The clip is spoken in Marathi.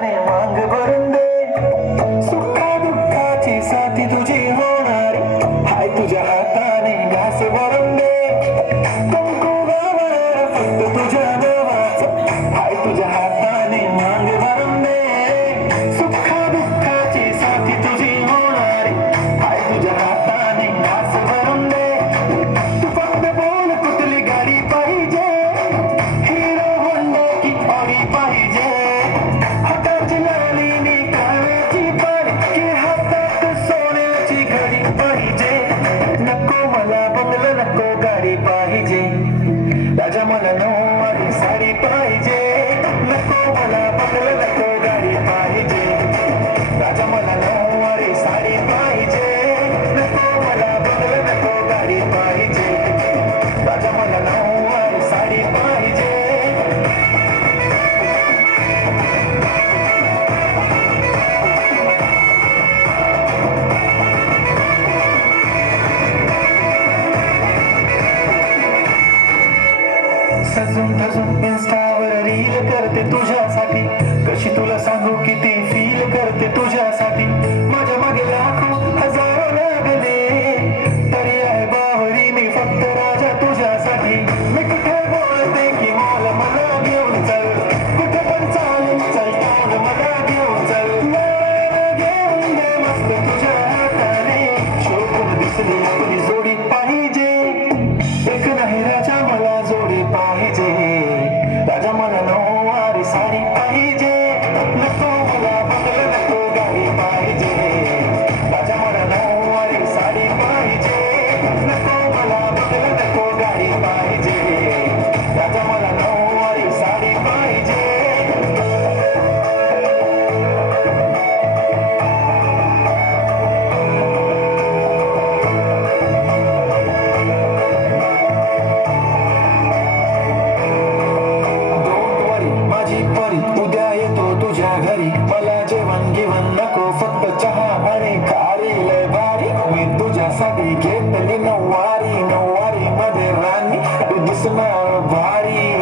வாங்குபவரும் la सांगू किती फील करते तुझ्यासाठी. माझ्या मागे लाखो हजारो लागले तरी आहे बाहरी मी फक्त राजा तुझ्यासाठी. मी कुठे बोलते की मला मला घेऊन चल. कुठे पण चालेल चल मला घेऊन चल. घेऊन दे मस्त तुझ्या हाताने. शोधून दिसली आपली जोडी पाहिजे. एक घरी मला जेवण घेवण नको फक्त चहा आणि खारी. लय भारी मी तुझ्यासाठी घेतली नऊवारी नऊवारी मध्ये राणी. दिसणार भारी.